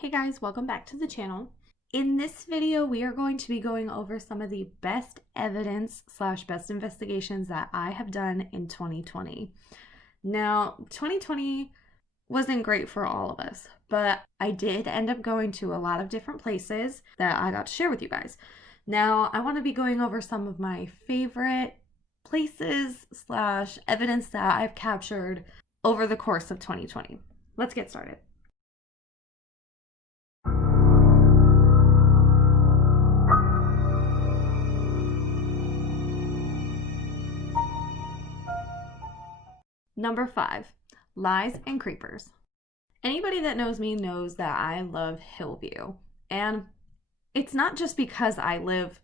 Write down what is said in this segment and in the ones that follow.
Hey guys, welcome back to the channel. In this video, we are going to be going over some of the best evidence / best investigations that I have done in 2020. Now, 2020 wasn't great for all of us, but I did end up going to a lot of different places that I got to share with you guys. Now, I want to be going over some of my favorite places / evidence that I've captured over the course of 2020. Let's get started. Number 5, lies and creepers. Anybody that knows me knows that I love Hillview. And it's not just because I live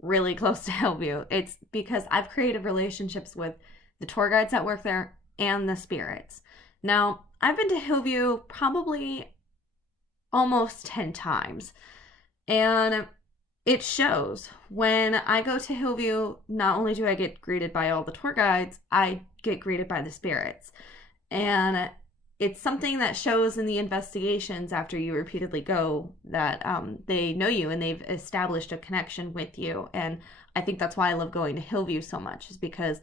really close to Hillview. It's because I've created relationships with the tour guides that work there and the spirits. Now, I've been to Hillview probably almost 10 times. And it shows. When I go to Hillview, not only do I get greeted by all the tour guides, I get greeted by the spirits. And it's something that shows in the investigations after you repeatedly go that they know you and they've established a connection with you. And I think that's why I love going to Hillview so much, is because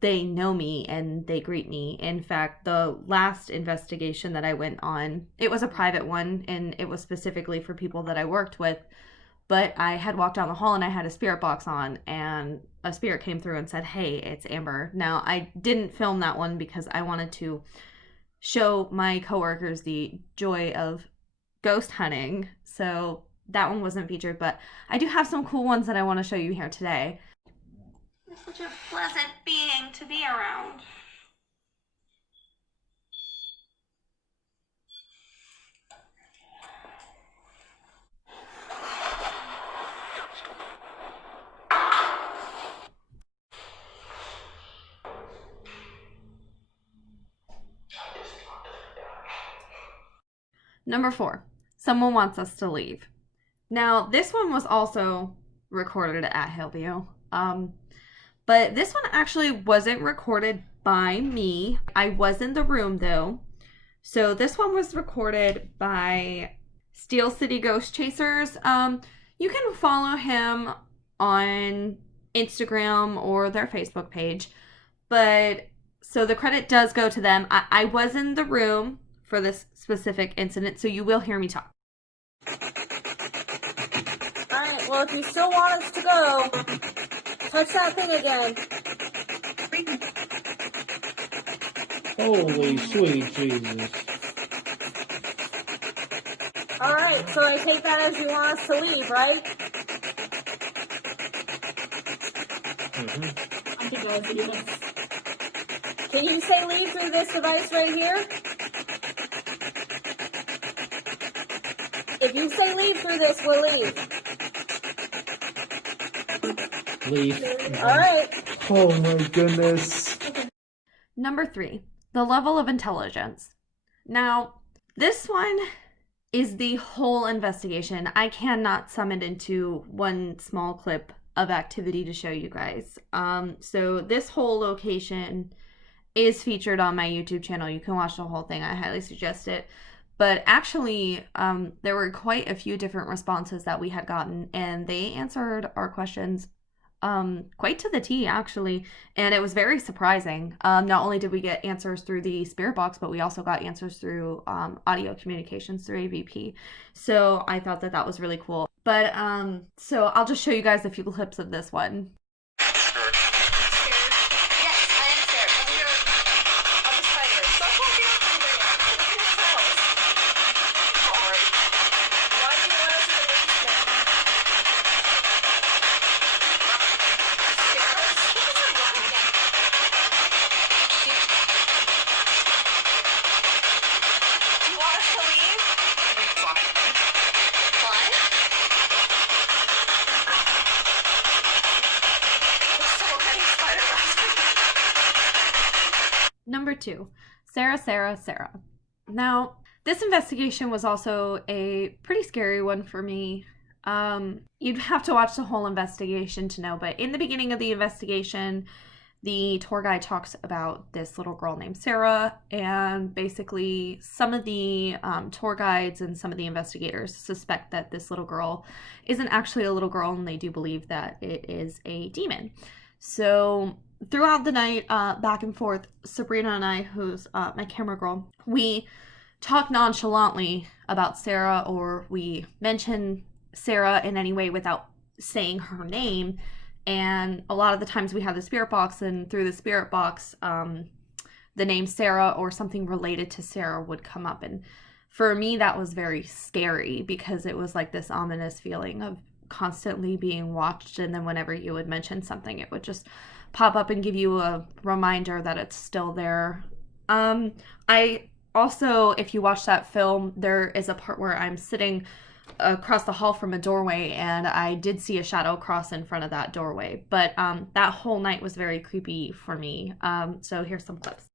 they know me and they greet me. In fact, the last investigation that I went on, it was a private one and it was specifically for people that I worked with. But I had walked down the hall and I had a spirit box on, and a spirit came through and said, "Hey, it's Amber." Now, I didn't film that one because I wanted to show my coworkers the joy of ghost hunting. So that one wasn't featured, but I do have some cool ones that I want to show you here today. You're such a pleasant being to be around. Number 4, someone wants us to leave. Now, this one was also recorded at Hillview. But this one actually wasn't recorded by me. I was in the room though. So this one was recorded by Steel City Ghost Chasers. You can follow him on Instagram or their Facebook page. But so the credit does go to them. I was in the room for this specific incident, so you will hear me talk. Alright, well, if you still want us to go, touch that thing again. Holy sweet Jesus. Alright, so I take that as you want us to leave, right? I think I do this. Can you say leave through this device right here? If you say leave through this, we'll leave. Leave. Alright. Oh my goodness. Number 3, the level of intelligence. Now, this one is the whole investigation. I cannot sum it into one small clip of activity to show you guys. So this whole location is featured on my YouTube channel. You can watch the whole thing. I highly suggest it. But actually, there were quite a few different responses that we had gotten, and they answered our questions quite to the T, actually. And it was very surprising. Not only did we get answers through the spirit box, but we also got answers through audio communications through AVP. So I thought that that was really cool. But so I'll just show you guys a few clips of this one. Number 2, Sarah. Now, this investigation was also a pretty scary one for me. You'd have to watch the whole investigation to know, but in the beginning of the investigation, the tour guide talks about this little girl named Sarah, and basically some of the tour guides and some of the investigators suspect that this little girl isn't actually a little girl, and they do believe that it is a demon. So throughout the night, back and forth, Sabrina and I, who's my camera girl, we talk nonchalantly about Sarah, or we mention Sarah in any way without saying her name. And a lot of the times we have the spirit box, and through the spirit box, the name Sarah or something related to Sarah would come up. And for me, that was very scary, because it was like this ominous feeling of constantly being watched. And then whenever you would mention something, it would just pop up and give you a reminder that it's still there. I also, if you watch that film, there is a part where I'm sitting across the hall from a doorway, and I did see a shadow cross in front of that doorway. But that whole night was very creepy for me. So here's some clips.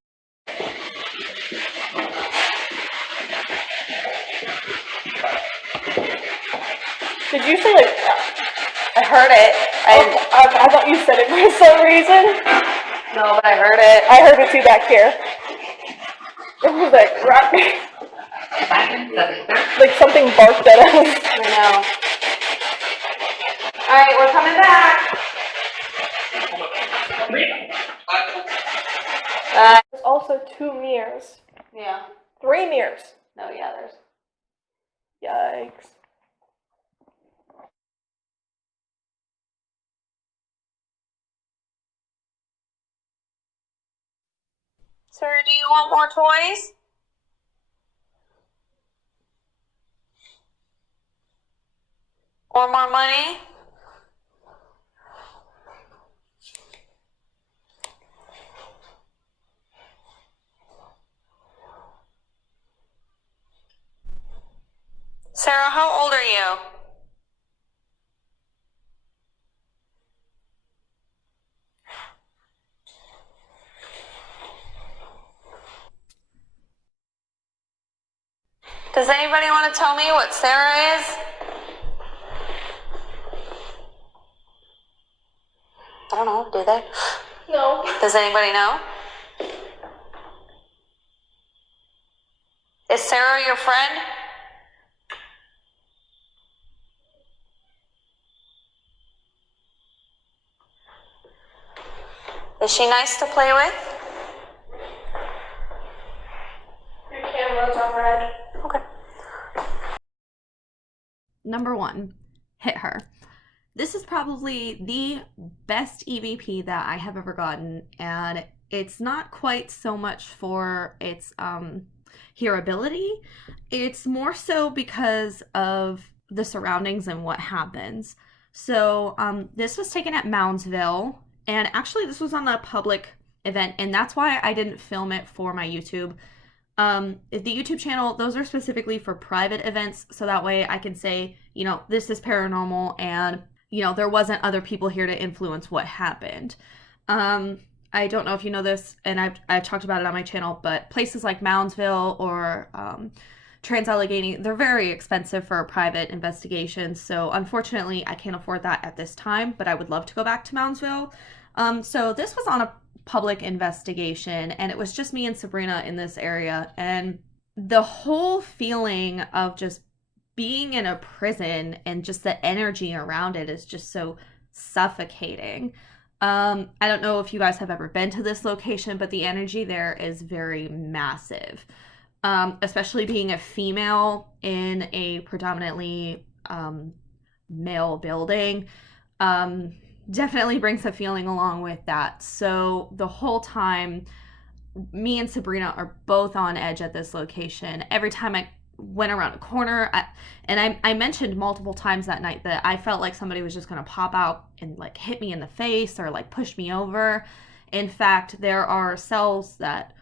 Did you say, like, I heard it. I thought you said it for some reason. No, but I heard it. I heard it too back here. It was like, like something barked at us. I know. Alright, we're coming back. There's also 2 mirrors. Yeah. 3 mirrors. No, yeah, there's. Yikes. Sir, do you want more toys? Or more money? Sarah, how old are you? Does anybody want to tell me what Sarah is? I don't know, do they? No. Does anybody know? Is Sarah your friend? Is she nice to play with? Your camera's on red. Okay. Number 1, hit her. This is probably the best EVP that I have ever gotten, and it's not quite so much for its hearability. It's more so because of the surroundings and what happens. So this was taken at Moundsville, and actually this was on a public event, and that's why I didn't film it for my YouTube. The YouTube channel, those are specifically for private events, so that way I can say, you know, this is paranormal, and you know, there wasn't other people here to influence what happened. I don't know if you know this, and I've talked about it on my channel, but places like Moundsville or Trans-Allegheny, they're very expensive for a private investigation. So unfortunately, I can't afford that at this time, but I would love to go back to Moundsville. So this was on a public investigation, and it was just me and Sabrina in this area, and the whole feeling of just being in a prison and just the energy around it is just so suffocating. I don't know if you guys have ever been to this location, but the energy there is very massive. Especially being a female in a predominantly male building, definitely brings a feeling along with that. So the whole time, me and Sabrina are both on edge at this location. Every time I went around a corner, I mentioned multiple times that night that I felt like somebody was just going to pop out and like hit me in the face or like push me over. In fact, there are cells that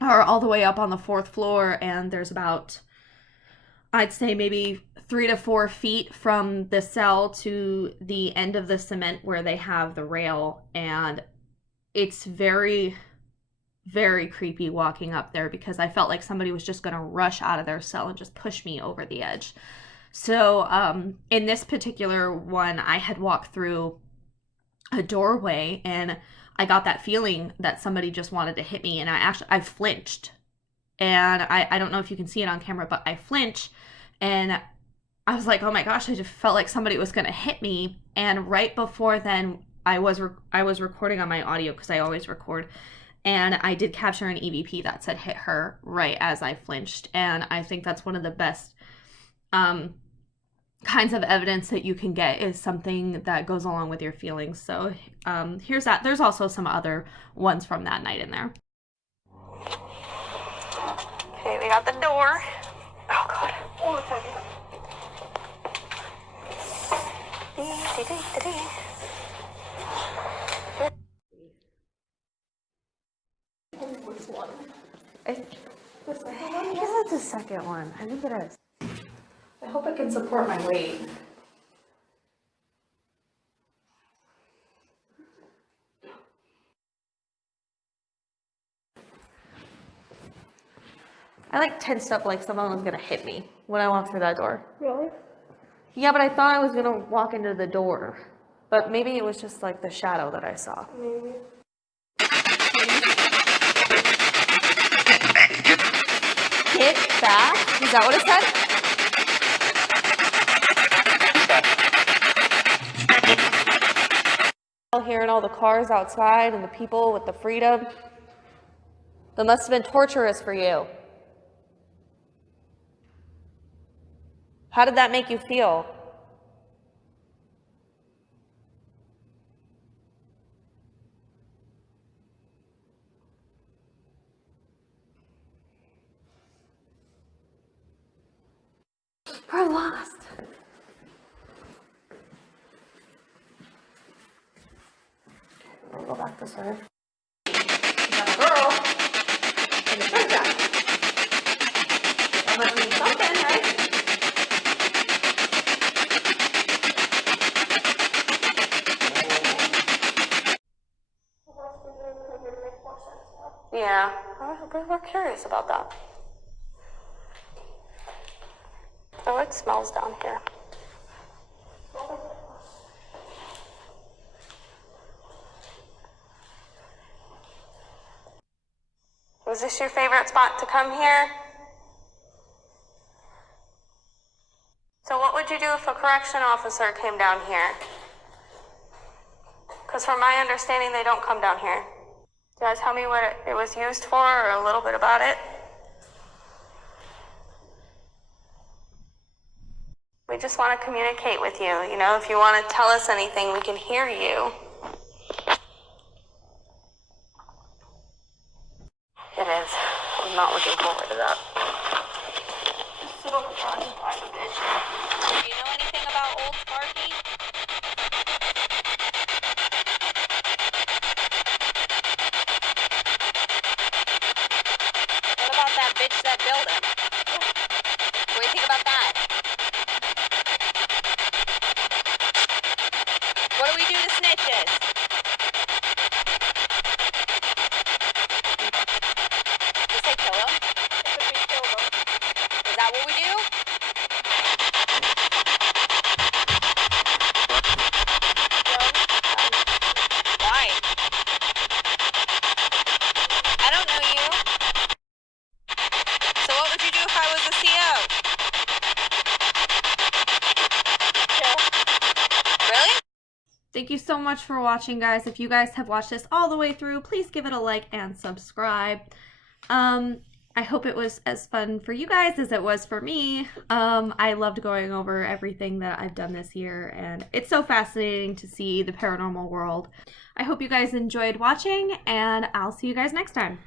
are all the way up on the 4th floor, and there's about, I'd say maybe 3 to 4 feet from the cell to the end of the cement where they have the rail, and it's very, very creepy walking up there because I felt like somebody was just going to rush out of their cell and just push me over the edge. So in this particular one, I had walked through a doorway, and I got that feeling that somebody just wanted to hit me, and I flinched. And I don't know if you can see it on camera, but I flinched, and I was like, oh my gosh, I just felt like somebody was going to hit me. And right before then, I was recording on my audio, because I always record, and I did capture an EVP that said hit her right as I flinched. And I think that's one of the best kinds of evidence that you can get, is something that goes along with your feelings. So here's that. There's also some other ones from that night in there. Okay, we got the door. Oh god. Oh, it's heavy. I guess that's the second one. I think it is. I hope it can support my weight. I like tensed up like someone was gonna hit me when I walked through that door. Really? Yeah, but I thought I was gonna walk into the door. But maybe it was just like the shadow that I saw. Maybe. Get back? Is that what it said? Hearing all the cars outside and the people with the freedom. That must have been torturous for you. How did that make you feel? We're lost. We'll go back this way. We got a girl and a church guy. That must mean something, right? Yeah, we're curious about that. Oh, it smells down here. Was this your favorite spot to come here? So what would you do if a correction officer came down here? Because from my understanding, they don't come down here. Do you guys tell me what it was used for, or a little bit about it? We just want to communicate with you. You know, if you want to tell us anything, we can hear you. It is. I'm not looking forward to that. Do you know anything about Old Sparky? What about that bitch that built him? What do you think about that? What do we do to snitches? Just say kill him? Is that what we do? Why? I don't know you. So what would you do if I was the CO? Really? Thank you so much for watching, guys. If you guys have watched this all the way through, please give it a like and subscribe. I hope it was as fun for you guys as it was for me. I loved going over everything that I've done this year, and it's so fascinating to see the paranormal world. I hope you guys enjoyed watching, and I'll see you guys next time.